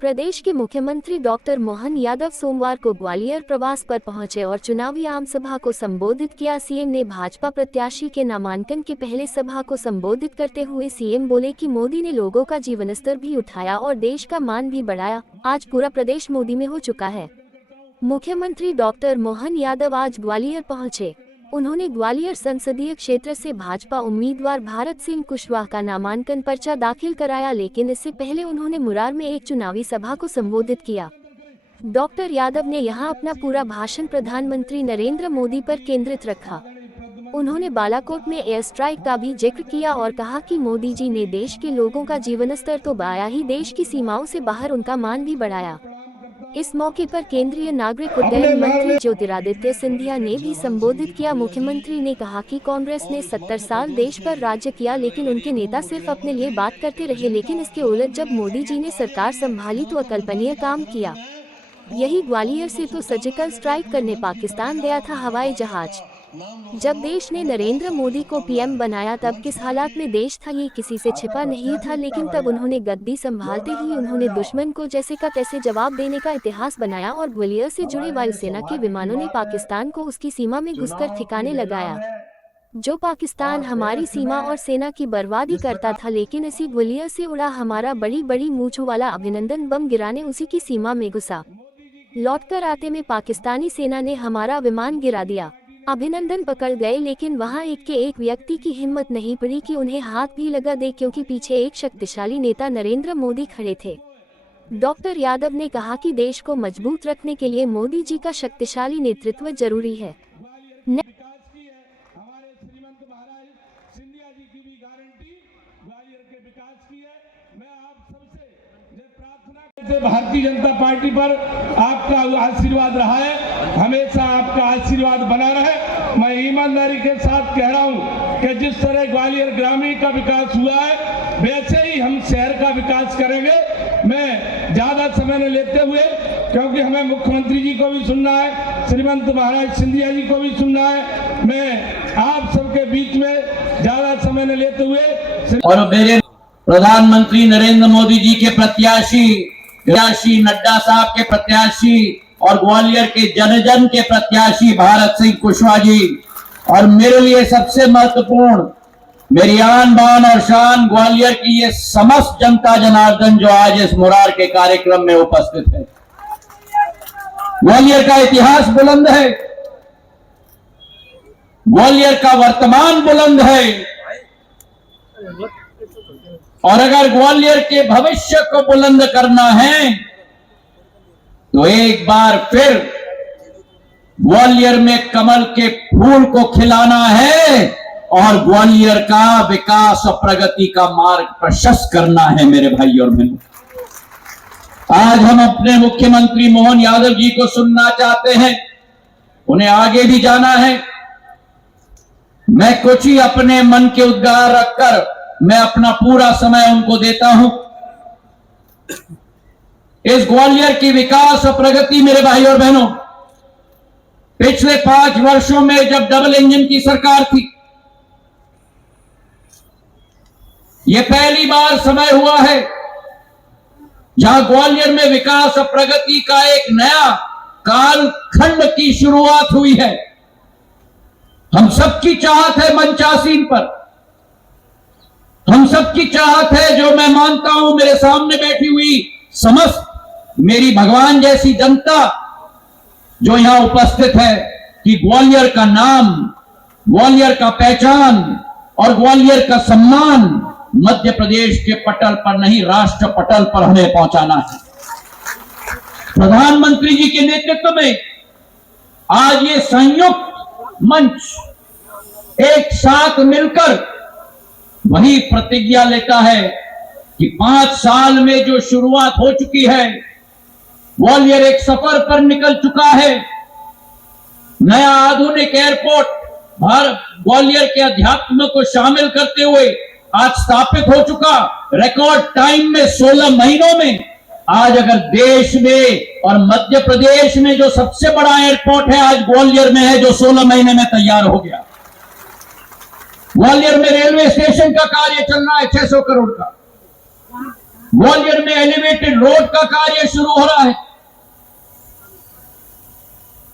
प्रदेश के मुख्यमंत्री डॉक्टर मोहन यादव सोमवार को ग्वालियर प्रवास पर पहुंचे और चुनावी आम सभा को संबोधित किया। सीएम ने भाजपा प्रत्याशी के नामांकन के पहले सभा को संबोधित करते हुए सीएम बोले कि मोदी ने लोगों का जीवन स्तर भी उठाया और देश का मान भी बढ़ाया। आज पूरा प्रदेश मोदी में हो चुका है। मुख्यमंत्री डॉक्टर मोहन यादव आज ग्वालियर पहुंचे। उन्होंने ग्वालियर संसदीय क्षेत्र से भाजपा उम्मीदवार भारत सिंह कुशवाहा का नामांकन पर्चा दाखिल कराया, लेकिन इससे पहले उन्होंने मुरार में एक चुनावी सभा को संबोधित किया। डॉक्टर यादव ने यहां अपना पूरा भाषण प्रधानमंत्री नरेंद्र मोदी पर केंद्रित रखा। उन्होंने बालाकोट में एयर स्ट्राइक का भी जिक्र किया और कहा कि मोदी जी ने देश के लोगों का जीवन स्तर तो बढ़ाया ही, देश की सीमाओं से बाहर उनका मान भी बढ़ाया। इस मौके पर केंद्रीय नागरिक उड्डयन मंत्री ज्योतिरादित्य सिंधिया ने भी संबोधित किया। मुख्यमंत्री ने कहा कि कांग्रेस ने 70 साल देश पर राज्य किया, लेकिन उनके नेता सिर्फ अपने लिए बात करते रहे, लेकिन इसके उलट जब मोदी जी ने सरकार संभाली तो अकल्पनीय काम किया। यही ग्वालियर से तो सर्जिकल स्ट्राइक करने पाकिस्तान गया था हवाई जहाज। जब देश ने नरेंद्र मोदी को पीएम बनाया तब किस हालात में देश था ये किसी से छिपा नहीं था, लेकिन तब उन्होंने गद्दी संभालते ही उन्होंने दुश्मन को जैसे का तैसे जवाब देने का इतिहास बनाया और ग्वालियर से जुड़े वायुसेना के विमानों ने पाकिस्तान को उसकी सीमा में घुसकर ठिकाने लगाया। जो पाकिस्तान हमारी सीमा और सेना की बर्बादी करता था, लेकिन इसी ग्वालियर से उड़ा हमारा बड़ी बड़ी मूंछों वाला अभिनंदन बम गिराने उसी की सीमा में घुसा। लौटकर आते में पाकिस्तानी सेना ने हमारा विमान गिरा दिया। अभिनंदन पकड़ गए, लेकिन वहां एक के एक व्यक्ति की हिम्मत नहीं पड़ी कि उन्हें हाथ भी लगा दे, क्योंकि पीछे एक शक्तिशाली नेता नरेंद्र मोदी खड़े थे। डॉक्टर यादव ने कहा कि देश को मजबूत रखने के लिए मोदी जी का शक्तिशाली नेतृत्व जरूरी है। भारतीय जनता पार्टी पर आपका आशीर्वाद रहा है, हमेशा आपका आशीर्वाद बना रहे। मैं ईमानदारी के साथ कह रहा हूं कि जिस तरह ग्वालियर ग्रामीण का विकास हुआ है वैसे ही हम शहर का विकास करेंगे। मैं ज्यादा समय न लेते हुए, क्योंकि हमें मुख्यमंत्री जी को भी सुनना है, श्रीमंत महाराज सिंधिया जी को भी सुनना है, मैं आप सबके बीच में ज्यादा समय न लेते हुए और मेरे प्रधानमंत्री नरेंद्र मोदी जी के प्रत्याशी नड्डा साहब के प्रत्याशी और ग्वालियर के जन जन के प्रत्याशी भारत सिंह कुशवाहा जी, और मेरे लिए सबसे महत्वपूर्ण मेरी आन बान और शान ग्वालियर की ये समस्त जनता जनार्दन जो आज इस मुरार के कार्यक्रम में उपस्थित है। ग्वालियर का इतिहास बुलंद है, ग्वालियर का वर्तमान बुलंद है, और अगर ग्वालियर के भविष्य को बुलंद करना है तो एक बार फिर ग्वालियर में कमल के फूल को खिलाना है और ग्वालियर का विकास और प्रगति का मार्ग प्रशस्त करना है। मेरे भाई और बहनों, आज हम अपने मुख्यमंत्री मोहन यादव जी को सुनना चाहते हैं, उन्हें आगे भी जाना है। मैं कुछ ही अपने मन के उद्गार रखकर मैं अपना पूरा समय उनको देता हूं। इस ग्वालियर की विकास और प्रगति मेरे भाई और बहनों, पिछले 5 वर्षों में जब डबल इंजन की सरकार थी, यह पहली बार समय हुआ है जहां ग्वालियर में विकास और प्रगति का एक नया कालखंड की शुरुआत हुई है। हम सबकी चाहत है मंचासीन पर, हम सबकी चाहत है, जो मैं मानता हूं मेरे सामने बैठी हुई समस्त मेरी भगवान जैसी जनता जो यहां उपस्थित है, कि ग्वालियर का नाम, ग्वालियर का पहचान और ग्वालियर का सम्मान मध्य प्रदेश के पटल पर नहीं राष्ट्र पटल पर हमें पहुंचाना है। प्रधानमंत्री जी के नेतृत्व में आज ये संयुक्त मंच एक साथ मिलकर वही प्रतिज्ञा लेता है कि 5 साल में जो शुरुआत हो चुकी है, ग्वालियर एक सफर पर निकल चुका है। नया आधुनिक एयरपोर्ट ग्वालियर के अध्यात्म को शामिल करते हुए आज स्थापित हो चुका। रिकॉर्ड टाइम में 16 महीनों में आज अगर देश में और मध्य प्रदेश में जो सबसे बड़ा एयरपोर्ट है आज ग्वालियर में है, जो 16 महीने में तैयार हो गया। ग्वालियर में रेलवे स्टेशन का कार्य चल रहा है 600 करोड़ का। ग्वालियर में एलिवेटेड रोड का कार्य शुरू हो रहा है।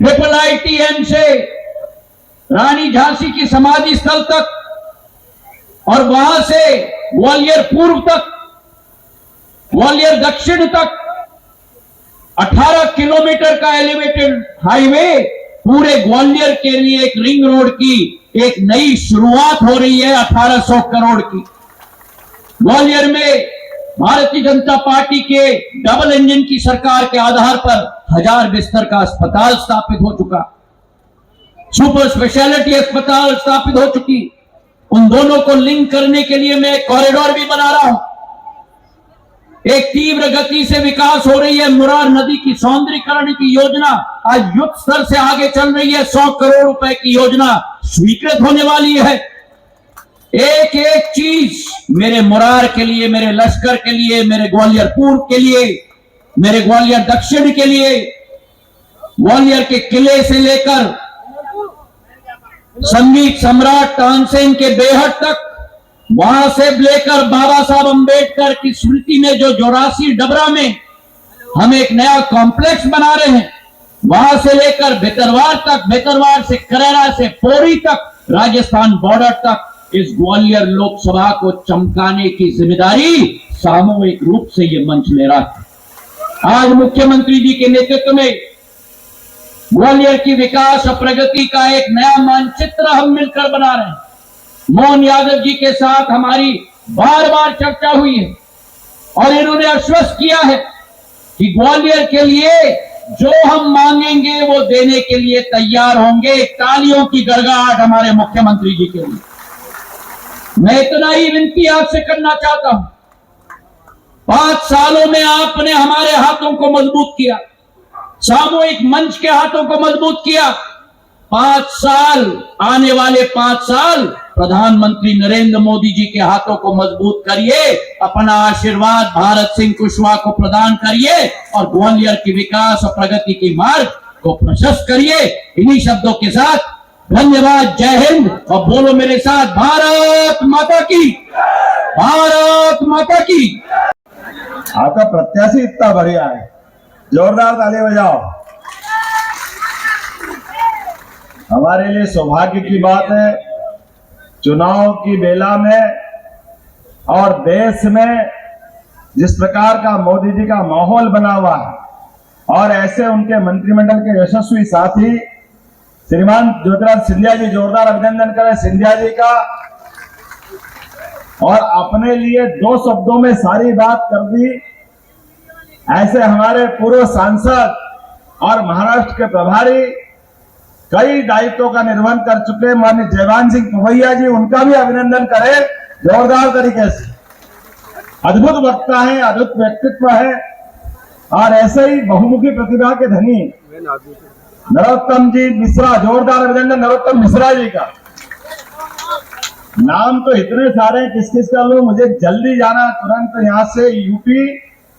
IIITM से रानी झांसी की समाधि स्थल तक और वहां से ग्वालियर पूर्व तक, ग्वालियर दक्षिण तक 18 किलोमीटर का एलिवेटेड हाईवे पूरे ग्वालियर के लिए एक रिंग रोड की एक नई शुरुआत हो रही है 1800 करोड़ की। ग्वालियर में भारतीय जनता पार्टी के डबल इंजन की सरकार के आधार पर 1000 बिस्तर का अस्पताल स्थापित हो चुका, सुपर स्पेशलिटी अस्पताल स्थापित हो चुकी। उन दोनों को लिंक करने के लिए मैं कॉरिडोर भी बना रहा हूं। एक तीव्र गति से विकास हो रही है मुरार नदी की सौंदर्यीकरण की योजना, आज युद्ध स्तर से आगे चल रही है। 100 करोड़ रुपए की योजना स्वीकृत होने वाली है। एक एक चीज मेरे मुरार के लिए, मेरे लश्कर के लिए, मेरे ग्वालियर पूर्व के लिए, मेरे ग्वालियर दक्षिण के लिए, ग्वालियर के किले से लेकर संगीत सम्राट तानसेन के बेहट तक, वहां से लेकर बाबा साहब अंबेडकर की स्मृति में जो 84 डबरा में हम एक नया कॉम्प्लेक्स बना रहे हैं, वहां से लेकर भितरवार तक, भितरवार से करेरा से पोरी तक, राजस्थान बॉर्डर तक इस ग्वालियर लोकसभा को चमकाने की जिम्मेदारी सामूहिक रूप से ये मंच ले रहा है। आज मुख्यमंत्री जी के नेतृत्व में ग्वालियर की विकास और प्रगति का एक नया मानचित्र हम मिलकर बना रहे हैं। मोहन यादव जी के साथ हमारी बार बार चर्चा हुई है और इन्होंने आश्वस्त किया है कि ग्वालियर के लिए जो हम मांगेंगे वो देने के लिए तैयार होंगे। तालियों की गड़गड़ाहट हमारे मुख्यमंत्री जी के लिए। मैं इतना ही विनती आपसे करना चाहता हूं, 5 सालों में आपने हमारे हाथों को मजबूत किया, सामूहिक मंच के हाथों को मजबूत किया। 5 साल, आने वाले 5 साल प्रधानमंत्री नरेंद्र मोदी जी के हाथों को मजबूत करिए, अपना आशीर्वाद भारत सिंह कुशवाहा को प्रदान करिए और ग्वालियर की विकास और प्रगति की मार्ग को प्रशस्त करिए। इन्हीं शब्दों के साथ धन्यवाद, जय हिंद, और बोलो मेरे साथ, भारत माता की, भारत माता की। आपका प्रत्याशी इतना बढ़िया है, जोरदार ताली बजाओ। हमारे लिए सौभाग्य की बात है, चुनाव की बेला में और देश में जिस प्रकार का मोदी जी का माहौल बना हुआ है और ऐसे उनके मंत्रिमंडल के यशस्वी साथी श्रीमान ज्योतिराज सिंधिया जी, जोरदार अभिनंदन करें सिंधिया जी का। और अपने लिए 2 शब्दों में सारी बात कर दी। ऐसे हमारे पूर्व सांसद और महाराष्ट्र के प्रभारी कई दायित्वों का निर्वहन कर चुके माननीय जयवान सिंह पवैया जी, उनका भी अभिनंदन करें जोरदार तरीके से। अद्भुत वक्ता है, अद्भुत व्यक्तित्व है और ऐसे ही बहुमुखी प्रतिभा के धनी नरोत्तम जी मिश्रा, जोरदार अभिनंदन नरोत्तम मिश्रा जी का। नाम तो इतने सारे हैं, किस किस का लो, मुझे जल्दी जाना तुरंत यहाँ से यूपी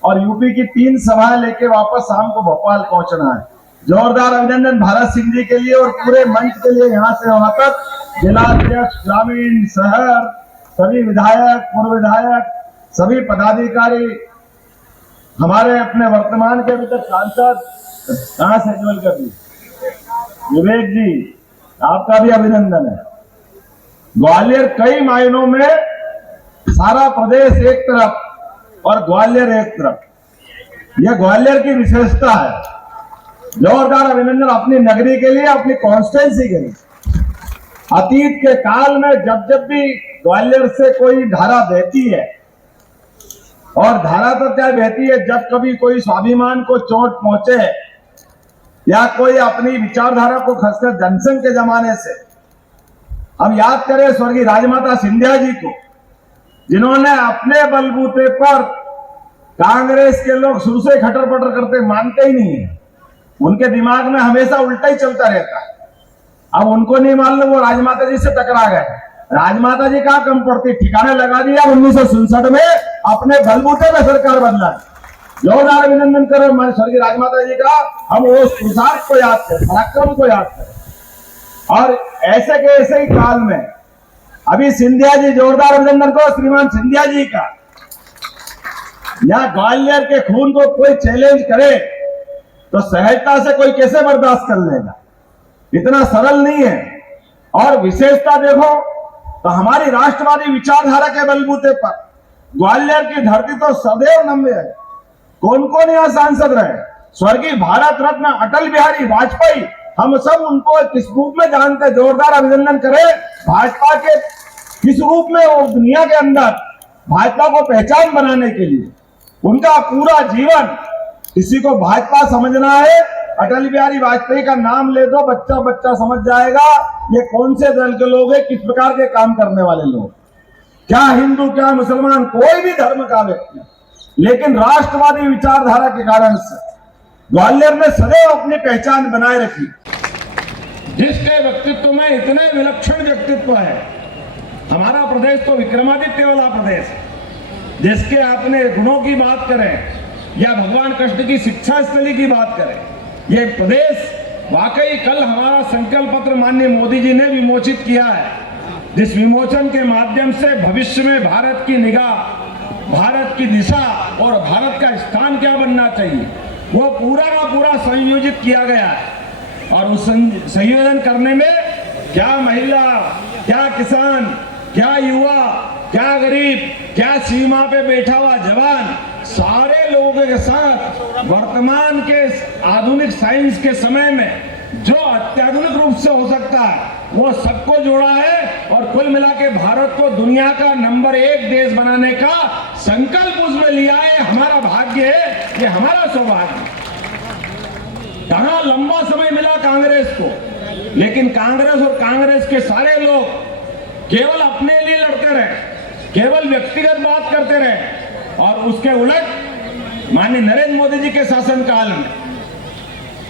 और यूपी की 3 सभाएं लेके वापस शाम को भोपाल पहुंचना है। जोरदार अभिनंदन भारत सिंह जी के लिए और पूरे मंच के लिए, यहाँ से वहां तक जिलाध्यक्ष, ग्रामीण, शहर, सभी विधायक, पूर्व विधायक, सभी पदाधिकारी, हमारे अपने वर्तमान के अभी तक सांसद, कहां से ज्वल कर दी विवेक जी, आपका भी अभिनंदन है। ग्वालियर कई मायनों में सारा प्रदेश एक तरफ और ग्वालियर एक तरफ, यह ग्वालियर की विशेषता है। जोरदार अभिनंदन अपनी नगरी के लिए, अपनी कॉन्स्टिट्यूंसी के लिए। अतीत के काल में जब जब भी ग्वालियर से कोई धारा बहती है, और धारा तो क्या बहती है, जब कभी कोई स्वाभिमान को चोट पहुंचे या कोई अपनी विचारधारा को खसकर जनसंघ के जमाने से, हम याद करें स्वर्गीय राजमाता सिंधिया जी को, जिन्होंने अपने बलबूते पर कांग्रेस के लोग शुरू से खटर पटर करते मानते ही नहीं है, उनके दिमाग में हमेशा उल्टा ही चलता रहता है। अब उनको नहीं मालूम वो राजमाता जी से टकरा गए। राजमाता जी कहां कम पड़ती, ठिकाने लगा दिया 1967 में, अपने बलबूते में सरकार बदला। जोरदार अभिनंदन करो हमारे स्वर्गीय राजमाता जी का। हम उस पुरुषार्थ को याद करें, पराक्रम को याद करें। और ऐसे के ऐसे ही काल में अभी सिंधिया जी, जोरदार अभिनंदन करो श्रीमान सिंधिया जी का। या ग्वालियर के खून को कोई चैलेंज करे तो सहजता से कोई कैसे बर्दाश्त कर लेगा? इतना सरल नहीं है। और विशेषता देखो तो हमारी राष्ट्रवादी विचारधारा के बलबूते पर ग्वालियर की धरती तो सदैव नम्य है। कौन कौन यहाँ सांसद रहे? स्वर्गीय भारत रत्न अटल बिहारी वाजपेयी, हम सब उनको किस रूप में जानते? जोरदार अभिनंदन करें भाजपा के किस रूप में वो दुनिया के अंदर भाजपा को पहचान बनाने के लिए उनका पूरा जीवन। किसी को भाजपा समझना है, अटल बिहारी वाजपेयी का नाम ले दो, बच्चा बच्चा समझ जाएगा ये कौन से दल के लोग हैं, किस प्रकार के काम करने वाले लोग, क्या हिंदू क्या मुसलमान, कोई भी धर्म का व्यक्ति। लेकिन राष्ट्रवादी विचारधारा के कारण से ग्वालियर ने सदैव अपनी पहचान बनाए रखी। जिसके व्यक्तित्व में इतने विलक्षण व्यक्तित्व है, हमारा प्रदेश तो विक्रमादित्य वाला प्रदेश है। जिसके आपने गुणों की बात करें या भगवान कृष्ण की शिक्षा स्थली की बात करें, ये प्रदेश वाकई कल हमारा संकल्प पत्र माननीय मोदी जी ने विमोचित किया है, जिस विमोचन के माध्यम से भविष्य में भारत की निगाह, भारत की दिशा और भारत का स्थान क्या बनना चाहिए वो पूरा का पूरा संयोजित किया गया है। और उस संयोजन करने में क्या महिला, क्या किसान, क्या युवा, क्या गरीब, क्या सीमा पे बैठा हुआ जवान, सारे लोगों के साथ वर्तमान के आधुनिक साइंस के समय में जो अत्याधुनिक रूप से हो सकता है वो सबको जोड़ा है। और कुल मिला के भारत को दुनिया का नंबर 1 देश बनाने का संकल्प उसमें लिया है। हमारा भाग्य है, ये हमारा सौभाग्य। कहां लंबा समय मिला कांग्रेस को, लेकिन कांग्रेस और कांग्रेस के सारे लोग केवल अपने लिए लड़ते रहे, केवल व्यक्तिगत बात करते रहे। और उसके उलट माननीय नरेंद्र मोदी जी के शासनकाल में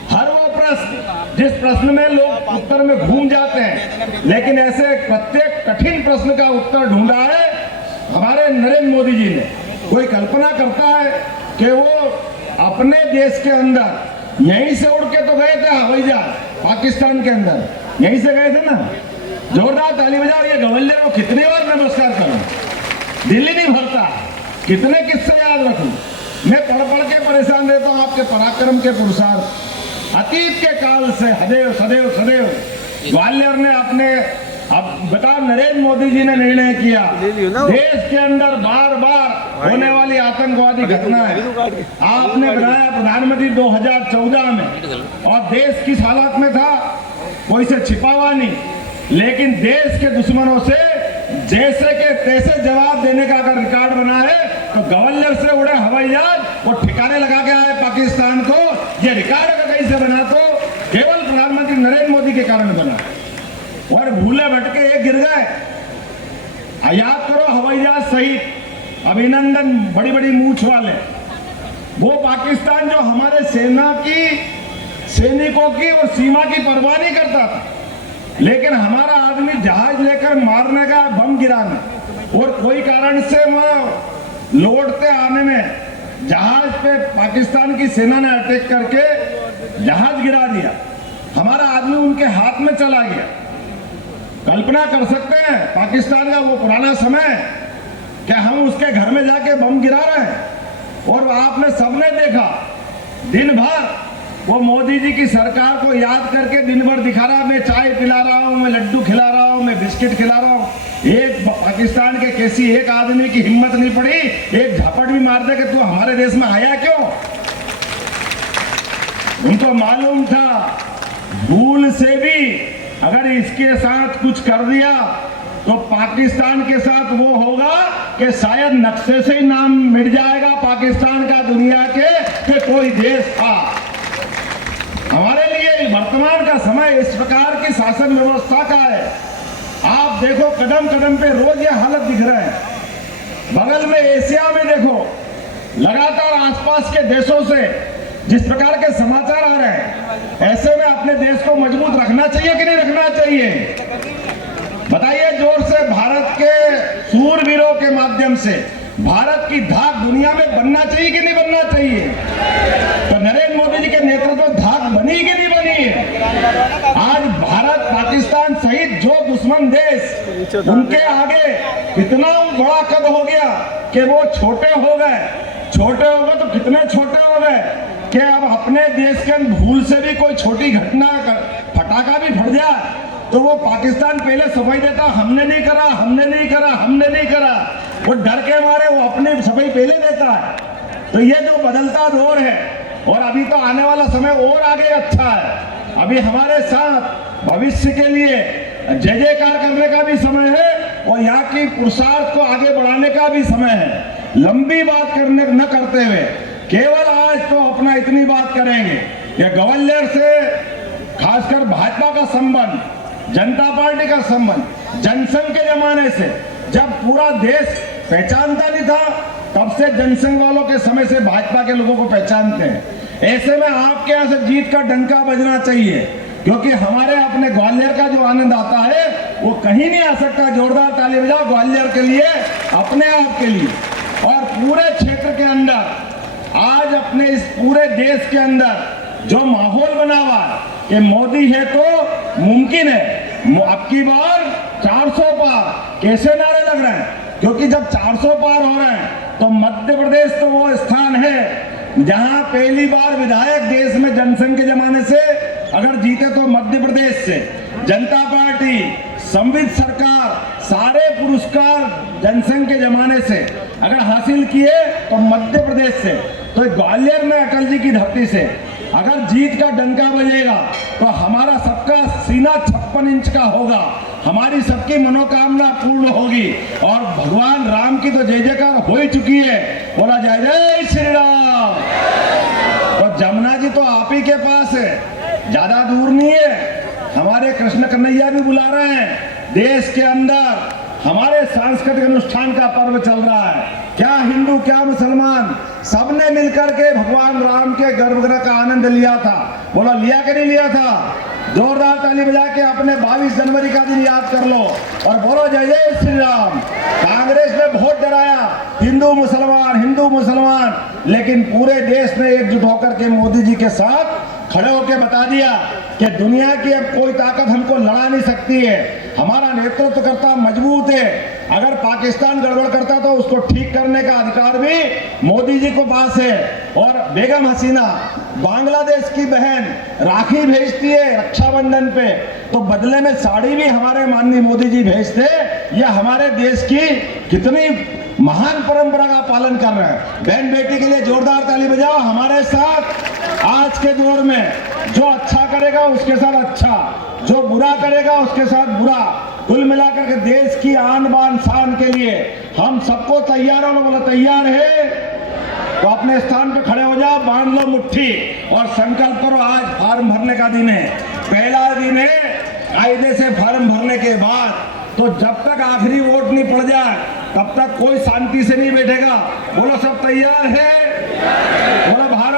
हर वो प्रश्न जिस प्रश्न में लोग उत्तर में घूम जाते हैं, लेकिन ऐसे प्रत्येक कठिन प्रश्न का उत्तर ढूंढा है हमारे नरेंद्र मोदी जी ने। कोई कल्पना करता है कि वो अपने देश के अंदर यहीं से उड़ के तो गए थे हवाई जहाज, पाकिस्तान के अंदर यहीं से गए थे ना। जोरदार ताली बजाओ। ये ग्वालियर को कितनी बार नमस्कार करूं, दिल्ली नहीं भरता। कितने किस्से याद रखूं, मैं पढ़ पढ़ के परेशान रहता हूं। आपके पराक्रम के पुरुषार्थ अतीत के काल से सदैव सदैव सदैव ग्वालियर ने अपने, अब बताओ नरेंद्र मोदी जी ने निर्णय किया देश के अंदर बार बार होने वाली आतंकवादी घटनाएं आपने बनाया प्रधानमंत्री 2014 में, और देश किस हालत में था कोई से छिपा हुआ नहीं, लेकिन देश के दुश्मनों से जैसे के तैसे जवाब देने का अगर रिकॉर्ड बना है तो ग्वालियर से उड़े हवाई जहाज वो ठिकाने लगा के आए पाकिस्तान को। ये रिकॉर्ड अगर कहीं से बना तो केवल प्रधानमंत्री नरेंद्र मोदी के कारण बना, और भूले भटके ये गिर गए। याद करो हवाई जहाज सहित अभिनंदन बड़ी बड़ी मूछ वाले, वो पाकिस्तान जो हमारे सेना की सैनिकों की और सीमा की परवाह नहीं करता था, लेकिन हमारा आदमी जहाज लेकर मारने का, बम गिराना, और कोई कारण से वह लौटते आने में जहाज पे पाकिस्तान की सेना ने अटैक करके जहाज गिरा दिया। हमारा आदमी उनके हाथ में चला गया। कल्पना कर सकते हैं पाकिस्तान का वो पुराना समय कि हम उसके घर में जाके बम गिरा रहे हैं। और आपने सबने देखा दिन भर वो मोदी जी की सरकार को याद करके दिन भर दिखा रहा, मैं चाय पिला रहा हूं, मैं लड्डू खिला रहा हूं, मैं बिस्किट खिला रहा हूं। एक पाकिस्तान के किसी एक आदमी की हिम्मत नहीं पड़ी एक झपट भी मार दे कि तू हमारे देश में आया क्यों। उनको मालूम था भूल से भी अगर इसके साथ कुछ कर दिया तो पाकिस्तान के साथ वो होगा कि शायद नक्शे से ही नाम मिट जाएगा पाकिस्तान का दुनिया के कि कोई देश था। हमारे लिए वर्तमान का समय इस प्रकार की शासन व्यवस्था का है। आप देखो कदम कदम पे रोज ये हालत दिख रहे हैं। बगल में एशिया में देखो लगातार आसपास के देशों से जिस प्रकार के समाचार आ रहे हैं, ऐसे में अपने देश को मजबूत रखना चाहिए कि नहीं रखना चाहिए? बताइए जोर से। भारत के सूरवीरों के माध्यम से भारत की धाक दुनिया में बनना चाहिए कि नहीं बनना चाहिए? तो नरेंद्र मोदी जी के नेतृत्व धाक बनी कि नहीं बनी है? आज भारत पाकिस्तान सहित जो दुश्मन देश उनके आगे इतना बड़ा कद हो गया कि वो छोटे हो गए। छोटे हो गए तो कितने छोटे हो गए कि अब अपने देश के भूल से भी कोई छोटी घटना फटाका भी फट जाए तो वो पाकिस्तान पहले सफाई देता, हमने नहीं करा, हमने नहीं करा, हमने नहीं करा। वो डर के मारे वो अपनी सफाई पहले देता है। तो ये जो बदलता दौर है, और अभी तो आने वाला समय और आगे अच्छा है। अभी हमारे साथ भविष्य के लिए जय जयकार करने का भी समय है और यहाँ की पुरुषार्थ को आगे बढ़ाने का भी समय है। लंबी बात करने न करते हुए केवल आज तो अपना इतनी बात करेंगे कि ग्वालियर से खासकर भाजपा का संबंध, जनता पार्टी का संबंध जनसंघ के जमाने से, जब पूरा देश पहचानता नहीं था तब से जनसंघ वालों के समय से भाजपा के लोगों को पहचानते हैं। ऐसे में आपके यहाँ से जीत का डंका बजना चाहिए, क्योंकि हमारे अपने ग्वालियर का जो आनंद आता है वो कहीं नहीं आ सकता। जोरदार ताली बजाओ ग्वालियर के लिए, अपने आप के लिए। और पूरे क्षेत्र के अंदर आज अपने इस पूरे देश के अंदर जो माहौल बना हुआ है कि मोदी है तो मुमकिन है, अब की बार 400 पार। कैसे नारे लग रहे हैं? क्योंकि जब 400 पार हो रहे हैं तो मध्य प्रदेश तो वो स्थान है जहां पहली बार विधायक देश में जनसंघ के जमाने से अगर जीते तो मध्य प्रदेश से, जनता पार्टी, संविध सरकार, सारे पुरस्कार जनसंघ के जमाने से अगर हासिल किए तो मध्य प्रदेश से। तो ग्वालियर में अटल जी की धरती से अगर जीत का डंका बजेगा तो हमारा सबका सीना 56 इंच का होगा, हमारी सबकी मनोकामना पूर्ण होगी। और भगवान राम की तो जय जयकार हो ही चुकी है, बोला जय जय श्री राम। तो जमुना जी तो आप ही के पास है, ज्यादा दूर नहीं है। हमारे कृष्ण कन्हैया भी बुला रहे हैं। देश के अंदर हमारे सांस्कृतिक अनुष्ठान का पर्व चल रहा है, क्या हिंदू क्या मुसलमान सबने मिलकर के भगवान राम के गर्भगृह का आनंद लिया था। बोला लिया कि नहीं लिया था? जोरदार ताली बजा के अपने 22 जनवरी का दिन याद कर लो और बोलो जय जय श्री राम। कांग्रेस ने बहुत डराया हिंदू मुसलमान, लेकिन पूरे देश ने एकजुट होकर के मोदी जी के साथ खड़े होकर बता दिया कि दुनिया की अब कोई ताकत हमको लड़ा नहीं सकती है। हमारा नेतृत्व करता मजबूत है। अगर पाकिस्तान गड़बड़ करता तो उसको ठीक करने का अधिकार भी मोदी जी को पास है। और बेगम हसीना बांग्लादेश की बहन राखी भेजती है रक्षाबंधन पे, तो बदले में साड़ी भी हमारे माननीय मोदी जी भेजते। यह हमारे देश की कितनी महान परंपरा का पालन कर रहे हैं। बहन बेटी के लिए जोरदार ताली बजाओ। हमारे साथ आज के दौर में जो अच्छा करेगा उसके साथ अच्छा, जो बुरा करेगा उसके साथ बुरा, कुल मिलाकर के देश की आन बान शान के लिए हम सबको तैयार हो। बोला तैयार है तो अपने स्थान पे खड़े हो जाओ, बांध लो मुट्ठी और संकल्प करो। आज फॉर्म भरने का दिन है, पहला दिन है। कायदे से फॉर्म भरने के बाद तो जब तक आखिरी वोट नहीं पड़ जाए तब तक कोई शांति से नहीं बैठेगा। बोलो सब तैयार है? बोलो भारत